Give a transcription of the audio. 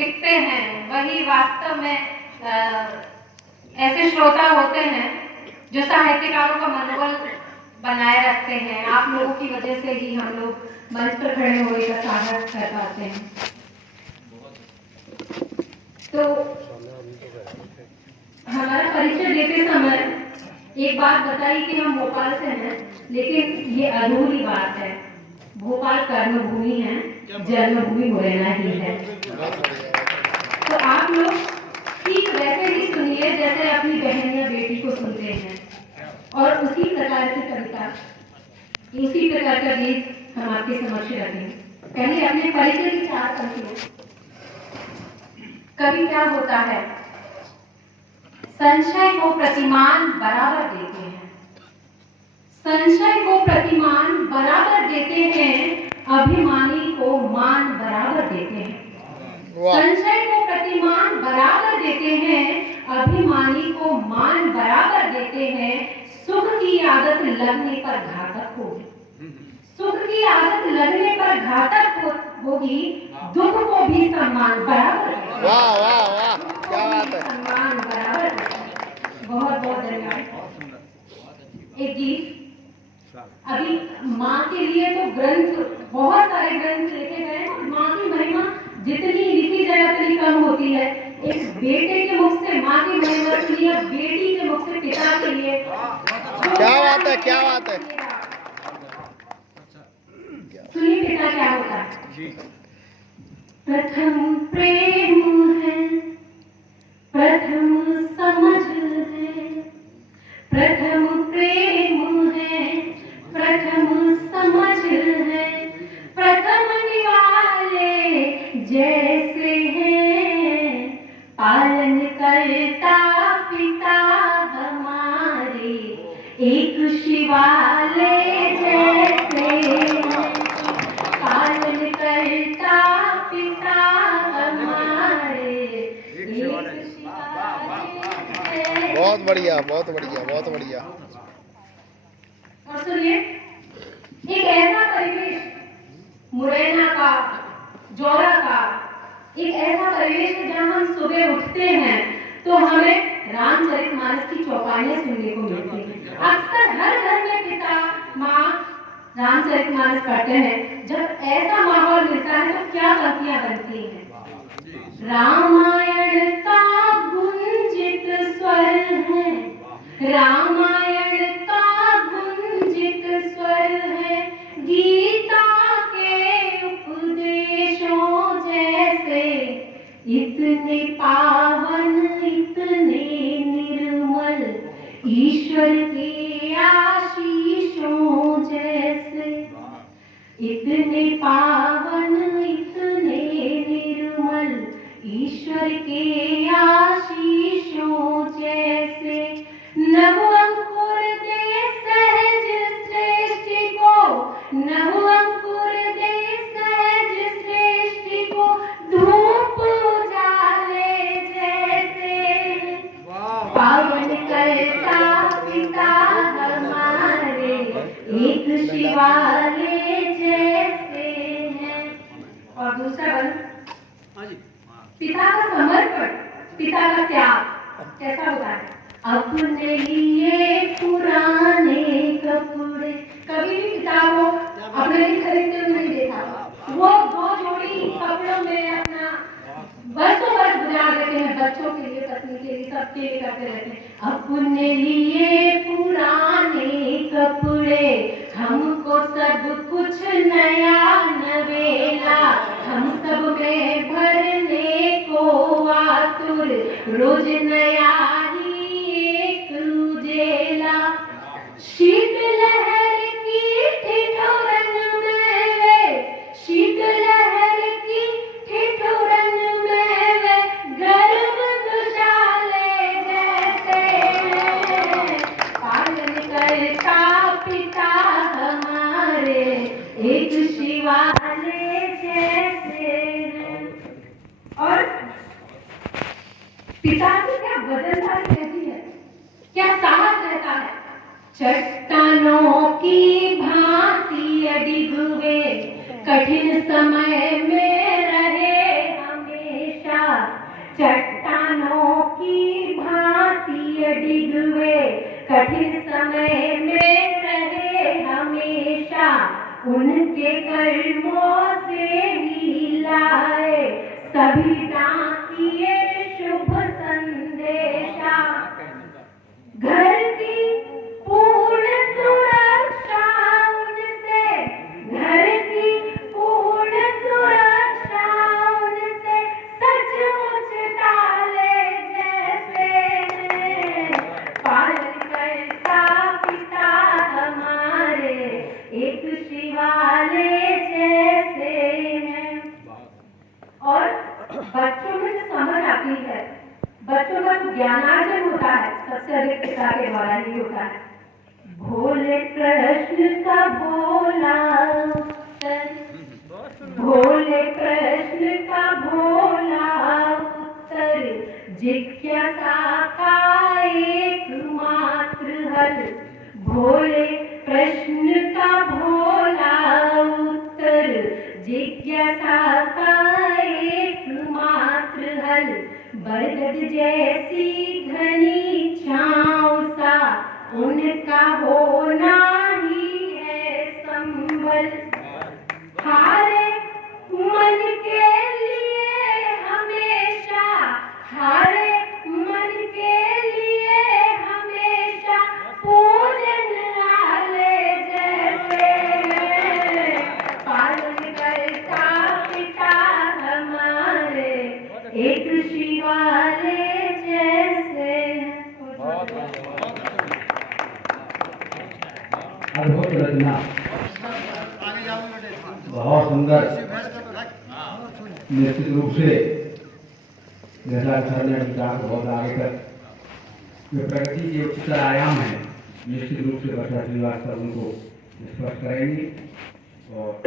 टिकते हैं वही वास्तव में ऐसे श्रोता होते हैं जो साहित्यकारों का मनोबल बनाए रखते हैं। आप लोगों की वजह से ही हम लोग मंच पर खड़े होने का साहस कर पाते हैं। तो हमारा परिचय देते समय एक बात बताई कि हम भोपाल से हैं, लेकिन ये अधूरी बात है। भोपाल कर्मभूमि है, जन्मभूमि मुरैना ही है। तो आप लोग ठीक वैसे ही सुनिए जैसे अपनी बहन या बेटी को सुनते हैं, और उसी प्रकार की कविता, उसी प्रकार का गीत हम आपके समक्ष रखेंगे। पहले अपने परिचय की 4 पंक्तियां। कवि क्या होता है? संशय को प्रतिमान बराबर देते हैं, संशय को प्रतिमान बराबर देते हैं, अभिमानी को मान बराबर देते हैं। संशय को प्रतिमान बराबर देते हैं, अभिमानी को मान बराबर देते हैं। सुख की आदत लगने पर घातक होगी, सुख की आदत लगने पर घातक होगी, दुख को भी सम्मान बराबर। वाह वाह वाह, क्या बात है। सम्मान बराबर। बहुत बहुत धन्यवाद। एक गीत अभी माँ के लिए तो ग्रंथ, बहुत सारे ग्रंथ लिखे गए हैं। माँ की महिमा जितनी लिखी जाए उतनी कम होती है। एक बेटे के मुख से माँ की महिमा सुनिए, बेटी के मुख से पिता के लिए। क्या बात है, क्या बात है। सुनिए पिता क्या होता है। प्रथम प्रेम है, प्रथम समझ है, प्रथम प्रेम है, प्रथम समझ है, प्रथम निवाले जैसे हैं, पालन करता पिता हमारे एक शिवाले जैसे हैं, पालन करता पिता हमारे एक शिवाले। बहुत बढ़िया, बहुत बढ़िया, बहुत बढ़िया। और सुनिए, एक ऐसा परिवेश मुरैना का, जौरा का, एक ऐसा परिवेश है जहाँ हम सुबह उठते हैं तो हमें रामचरितमानस की चौपाइयां सुनने को मिलती हैं। अक्सर हर घर में पिता माँ रामचरितमानस पढ़ते हैं। जब ऐसा माहौल मिलता है तो क्या पंक्तियां बनती हैं। रामायण का गुंजित स्वर है, रामायण का गुंजित स्वर है, गीता के उपदेशों जैसे, इतने पावन इतने निर्मल, ईश्वर के आशीषों जैसे, इतने पावन इतने निर्मल, ईश्वर के आशीषों जैसे। नभ अंकुर दे सहज सृष्टि को, नभ अंकुर दे सहज सृष्टि को, धूप उजाले जैसे, पावन करता पिता हमारे एक शिवाले जैसे हैं। और दूसरा बंद, पिता का समर्पण, पिता का त्याग कैसा होता है। अपने लिए पुराने कपड़े, कभी भी पिता को अपने लिए खरीदते हुए नहीं देखा। वो 2 जोड़ी कपड़ों में अपना बरसों बरस गुजार देते हैं, बच्चों के लिए, पत्नी के लिए, सबके लिए करते रहते हैं। अपने लिए पुराने कपड़े, हमको सब कुछ नया नवेला, हम सब में भरने को आतुर, रोज नया ही एक उजेला। शीत लहर की ठिठुरन में वे, शीत लहर की ठिठुरन में वे, गर्भ दुशाले जैसे हैं, पालन करता पिता हमारे एक शिवाले जैसे हैं। और पिता की क्या वजनदारी रहती है, क्या साहस रहता है। चट्टानों की भांति अडिग वे, कठिन समय में रहे हमेशा, चट्टानों की भांति डिगवे, कठिन समय में रहे हमेशा, उनके कर्मों से ही लाए सभी डाकिए शुभ संदेशा। घर की पूर्ण सुरक्षा उनसे, घर की पूर्ण सुरक्षा उनसे, सचमुच ताले जैसे हैं। पालन करता पिता हमारे, एक शिवाले जैसे हैं। और बच्चों में जो समझ आती है, बच्चों का ज्ञानार्जन होता है, सबसे अधिक पिता के द्वारा ही होता है। भोले कृष्ण का भोला उत्तर, भोले कृष्ण का भोला उत्तर, जिज्ञासा का एकमात्र हल। भोले कृष्ण का भोला उत्तर, जिज्ञासा का एकमात्र हल। बरगद जैसी घनी छाँव सा उनका होना ही है संबल। हारे मन के लिए हमेशा, हारे मन के लिए हमेशा, पूजन लाले जैसे हैं। पालन करता पिता हमारे, एक शिवाले जैसे हैं। अद्भुत रचना, बहुत सुंदर। निश्चित रूप से जैसा सर ने विचार बहुत आगे तक जो प्रगति के उच्चतर आयाम है, निश्चित रूप से वर्षा श्रीवास्तव उनको स्पष्ट करेंगी। और